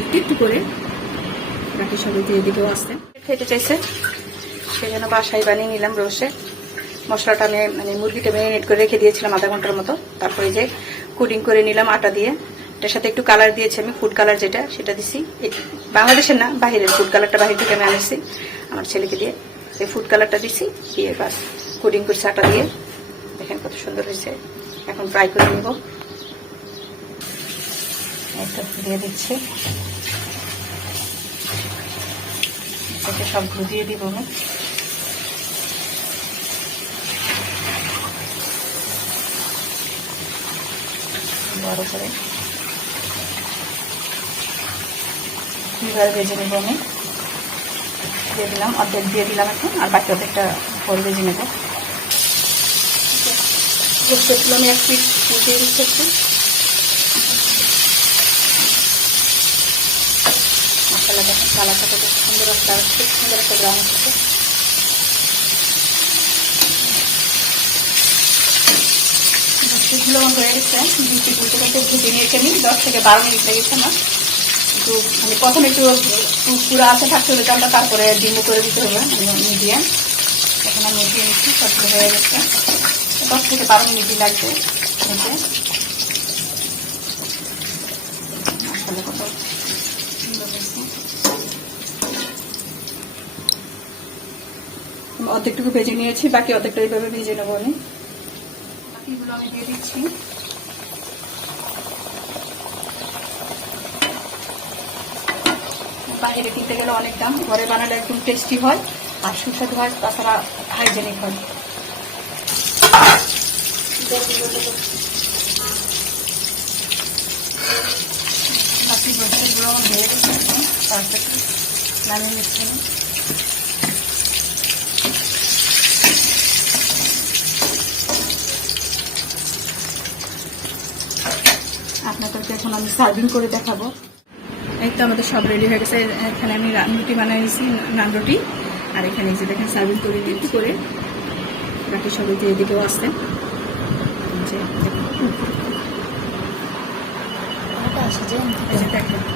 একটু একটু করে বাকি সবাই দিয়ে দিকেও আসতে খেতে চাইছে। সেই জন্য বাসায় বানিয়ে নিলাম রসে। মশলাটা আমি মানে মুরগিটা ম্যারিনেট করে রেখে দিয়েছিলাম আধা ঘণ্টার মতো। তারপরে যে কুডিং করে নিলাম আটা দিয়ে। এটার সাথে একটু কালার দিয়েছি আমি ফুড কালার যেটা, সেটা দিছি। বাংলাদেশের না বাহিরের ফুড কালারটা বাহির থেকে আমি আনেছি। আমার ছেলেকে দিয়ে এই ফুড কালারটা দিছি, দিয়ে বাস কুডিং করছি আটা দিয়ে। দেখেন কত সুন্দর হয়েছে। এখন ফ্রাই করে নিব। একটা দিয়ে দিচ্ছি। এটাকে সবগুলো দিয়ে দিব আমি। বড় করে। দুইবার ভেজে নেব আমি। দিয়ে দিলাম, অর্ধেক দিয়ে দিলাম এখন, আর বাকি অর্ধেকটা পরে ভেজে নেব। আমি এক পিস দিয়ে দিচ্ছি মশলা দেখেন কালারটা কত সুন্দর একটা, খুব সুন্দর একটা গ্রাম হচ্ছে। গুলো হয়ে গেছে। দুটি গুলতে করতে ভুটে নিয়েছি দশ থেকে বারো মিনিট লেগেছে আমার। একটু মানে প্রথমে একটু পুরো আছে থাকতে হবে চালটা তারপরে ডিমো করে দিতে হবে মিডিয়াম। এখন আমি মিশিয়ে নিচ্ছি, সবগুলো হয়ে গেছে। দশ থেকে বারো মিনিটই লাগবে নিতে আসলে কত সুন্দর হয়েছে আমি অর্ধেকটুকু ভেজে নিয়েছি বাকি অর্ধেকটা এইভাবে ভেজে নেব আমি। বাকিগুলো আমি দিয়ে দিচ্ছি। বাইরে কিনতে গেলে অনেক দাম ঘরে বানালে একদম টেস্টি হয় আর সুস্বাদু হয় তাছাড়া হাইজেনিক হয়। বাকি বস্তুগুলো আমার ভেজে তারপরে নামিয়ে নিচ্ছি। আপনাদেরকে এখন আমি সার্ভিং করে দেখাবো। এই তো আমাদের সব রেডি হয়ে গেছে। এখানে আমি রান রুটি বানাইছি নান রুটি। আর এখানে যে দেখেন সার্ভিং করে একটু করে। বাকি সবাই যে এদিকেও আসতেন যে দেখেন।